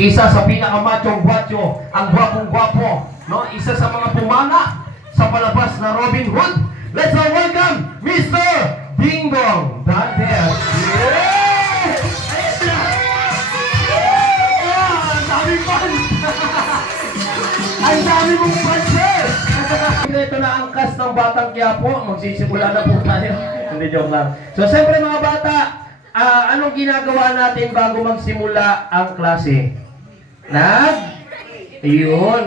Isa sa pinakamachong gwacho, ang gwapong-gwapo, no? Isa sa mga pumana sa palabas na Robin Hood. Let's all welcome Mr. Ding Dong Dantes. Ang dami fans! Ang dami mong fans! Ito na ang cast ng Batang Quiapo. Magsisimula na po tayo. Hindi, joke lang. So, siyempre mga bata, anong ginagawa natin bago magsimula ang klase?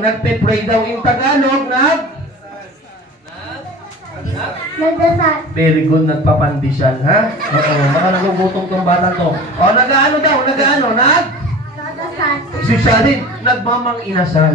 Nagpe-pray daw in Tagalog, Nagdasal. Very good, nagpapandisyan, ha? Oo, baka nagugutom tong bata to. O, nag-ano daw, Nagdasal. Si Shalin, nagmamang inasal.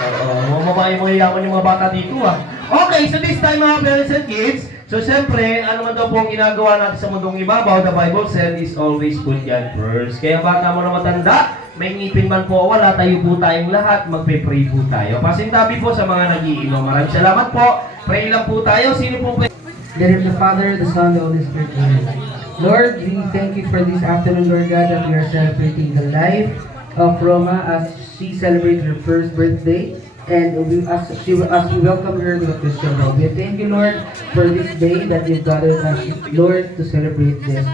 Oo, mababae mga yaman yung mga bata dito, ha? Okay, so this time mga parents and kids, so siyempre, ano man daw po ang ginagawa natin sa mundong ibabaw, the Bible said is always put God first. Kaya bata mo na matanda, may ngipin man po o wala, tayo po tayong lahat, magpe-pray po tayo. Pasintabi po sa mga nagiinom. Maraming salamat po. Pray lang po tayo. Sino po pray? Name of the Father, the Son, the Holy Spirit. Amen. Lord, we thank you for this afternoon, Lord God, that we are celebrating the life of Roma as she celebrates her first birthday. And as we welcome her to the Christian home. We thank you, Lord, for this day that you've gathered us, Lord, to celebrate this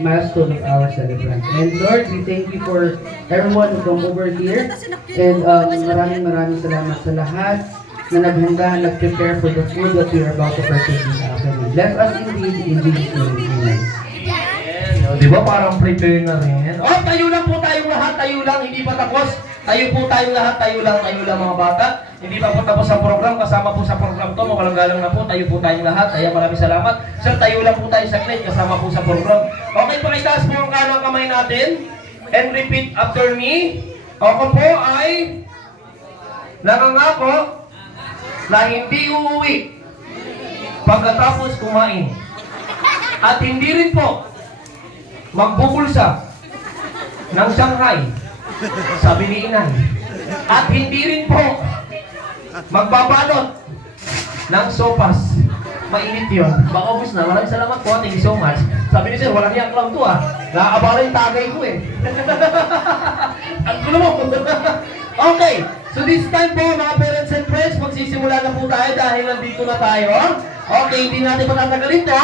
milestone of our celebrant. And Lord, we thank you for everyone who come over here. And maraming salamat sa lahat na naghanda, nag-prepare for the food that we are about to partake this afternoon. Bless us indeed in Jesus' name. Amen. Di ba parang prepare na rin? Oh, tayo lang po tayong lahat. Tayo lang, hindi pa tapos. Tayo po tayong lahat. Tayo lang mga bata. Hindi pa po tapos ang program. Kasama po sa program to. Mawalang galang na po. Tayo po tayong lahat. Kaya maraming salamat. Sir, tayo lang po tayo saglit. Kasama po sa program. Okay, pakitaas po ang kanang kamay natin. And repeat after me. Ako po ay nangangako na hindi uuwi pagkatapos kumain. At hindi rin po magbubulsa ng Shanghai, sabi ni Inay. At hindi rin po magbabalot ng sopas. Mainit yun. Baka ubus na. Maraming salamat po. Thank you so much. Sabi ni Sir, walang yak lang to, Nakakabala yung tagay ko Ang gulo mo. Okay. So this time po, mga parents and friends, magsisimula na po tayo dahil nandito na tayo. Okay, hindi natin patatagalin to.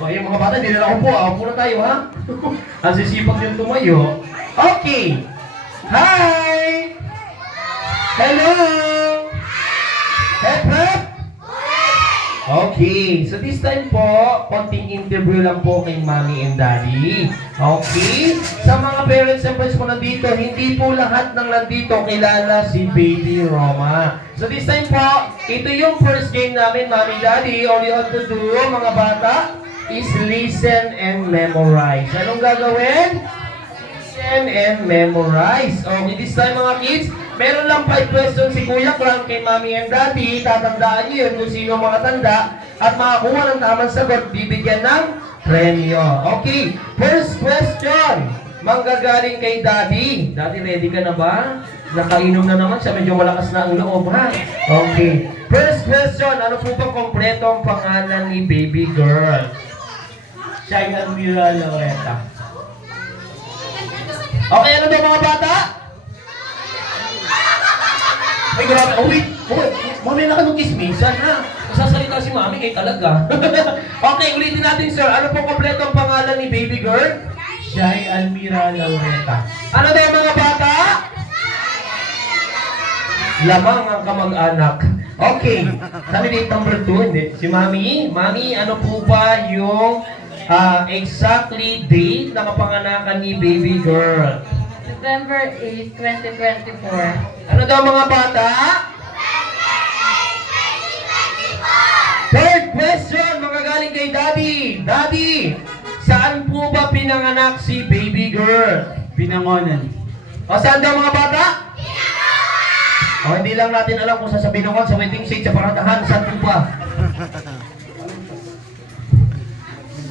So, yung mga bata, hindi na ako po. Ako po na tayo, ha? Ang sisipag yung tumayo. Okay. Hi! Hello! Hep, hep! Okay. So this time po, konting interview lang po kay Mommy and Daddy. Okay? Sa mga parents and friends po nandito, hindi po lahat ng nandito kilala si Baby Roma. So this time po, ito yung first game namin, Mommy, Daddy. All you have to do, mga bata, is listen and memorize. Anong gagawin? Listen and memorize. Okay, this time mga kids, meron lang 5 questions si Kuya Frank kay Mommy and Daddy. Tatandaan niyo yun kung sino mga tanda at makakuha ng tamang sagot, bibigyan ng premyo. Okay, first question. Manggagaling kay Daddy. Daddy, ready ka na ba? Nakainom na naman siya, medyo malakas na ang loob, ha? Okay. First question, ano po bang kompletong pangalan ni baby girl? Shine Almira Loretta. Okay, ano daw mga bata? Ay, grabe. Oh, wait. Mami na ka nung kismisan, ha? Masasalita si Mami, kayo talaga. Okay, ulitin natin, sir. Ano po kompletong pangalan ni baby girl? Shine Almira Loretta. Ano daw mga bata? Lamang ang kamag-anak. Okay. Sabi ni number 2, hindi. Si Mami. Mami, ano po ba yung exactly date na kapanganakan ni baby girl? September 8, 2024. Ano daw mga bata? Third question, magagaling kay Daddy. Daddy, saan po ba pinanganak si baby girl? Pinangonan. O saan daw mga bata? O hindi lang natin alam kung sa Binangon, sa wedding shade, sa Paratahan, saan po ba?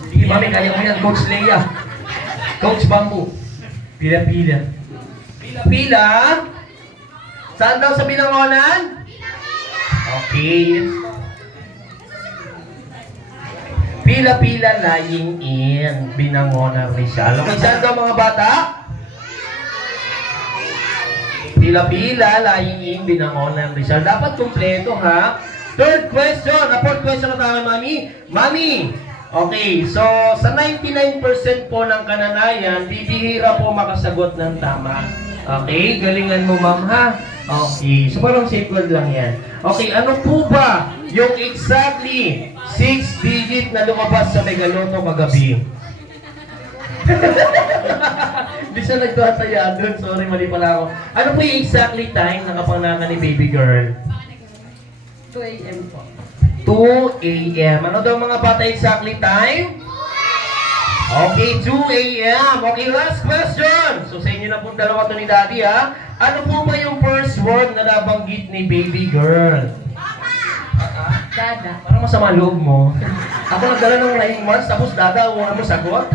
Sige, Mami, kaya mo yan, Coach Leia. Coach Bamboo. Pila-pila. Pila-pila? Saan daw sa Binangonan? Okay. Pila-pila lying in Binangonan Rizal. Okay, saan daw mga bata? Pila-pila, lying in, binangon ng Rizal. Dapat kumpleto, ha? Third question. Fourth question na tayo, Mami. Mami, okay, so sa 99% po ng kananayan, bibihira po makasagot ng tama. Okay, galingan mo, ma'am, ha? Okay, so parang safe word lang yan. Okay, ano po ba yung exactly 6 digit na lumabas sa Megaloto kagabi? Hindi siya nagtataya doon. Sorry, mali pala ako. Ano po yung exactly time ng kapanganak ni baby girl? 2 a.m. po. 2 a.m. Ano daw mga bata exactly time? Okay, 2 a.m. Okay, last question. So sa inyo na po dalawa to ni Daddy, ha? Ano po ba yung first word na nabanggit ni baby girl? Dada. Parang masama loob mo. Ako nagdala ng 9 months, tapos Dada, huwag mo sagot.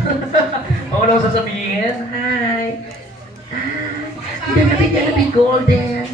Ako lang sasabihin, hi. Hi. You're gonna be golden.